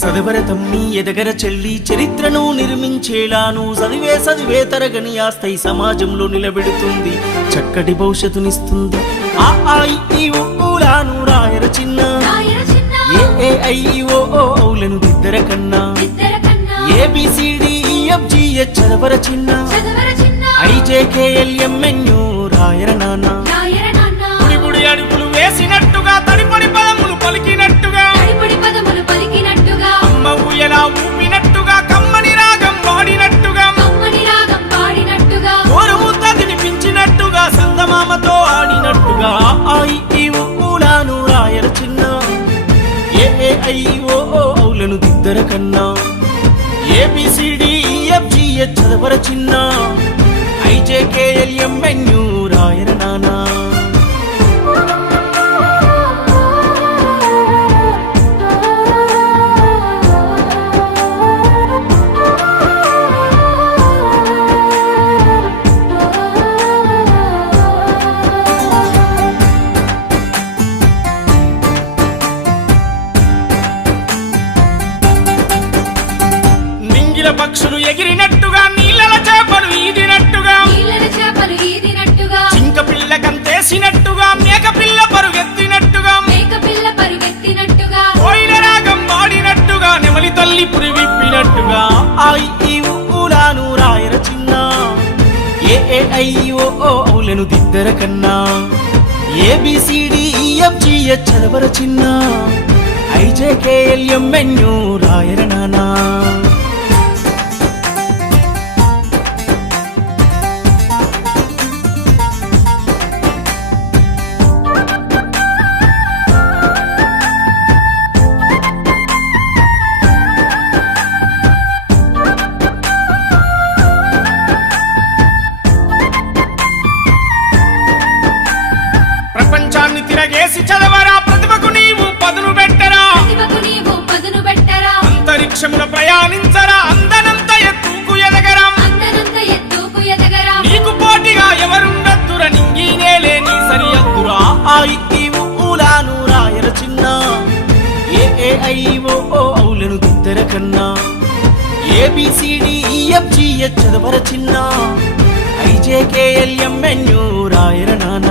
సదవర తమ్మి ఎదగర చెల్లి చరిత్రను నిర్మించేలాను చదివే తరగని ఆస్థై సమాజంలో నిలబెడుతుంది, చక్కటి భవిష్యత్తునిస్తుంది. ఆ ఈ ఊలాను రాయర చిన్న, ఏ ఐ ఓ ఔలను దిద్దర కన్నా, ABCDEFGH చదవర చిన్న, IJKLMNO రాయర నాన్న. గుడి అడుగులు వేసినట్టుగా తడిపడి పదములు పలికినట్టుగా, అమ్మ ఊయలా ఊపినట్టుగా, కమ్మని రాగం వాడినట్టుగా, ఓరు ముద్ద తినిపించినట్టుగా, సందమామతో ఆడినట్టుగా. ఈ ఊలాను రాయర చిన్న, ఏ ఔలను దిద్దర కన్నా, ABCDEFGH చదవర చిన్న, IJKLMNO రాయర నానా. పక్షులు ఎగిరినట్టుగా, నీళ్ళల చేపలు ఈదినట్టుగా, చింక పిల్ల కంతేసినట్టుగా, మేక పిల్ల పరుగెత్తినట్టుగా, కోయిల రాగం వాడినట్టుగా, నెమలి తల్లి పురి విప్పినట్టుగా. ఈ ఊలాను రాయర చిన్న, ఏ ఔలను దిద్దర కన్నా, ABCDEFGH చదవర చిన్న, IJKLMNO రాయర నానా. ప్రపంచాన్ని తిరగేసి చదవరా, ప్రతిభకు నీవు పదును పెట్టరా, అంతరిక్షముల ప్రయాణించరా, అందనంత ఎత్తుకు ఎదగరా, నీకు పోటీగా ఎవరుండద్దురా, నింగినేలే నీ సరియద్దురా. ఈ ఊలాను రాయర చిన్న, ఏ ఔలను దిద్దర కన్నా, ABCDEFGH చదవర చిన్న, IJKLMNO రాయర నానా.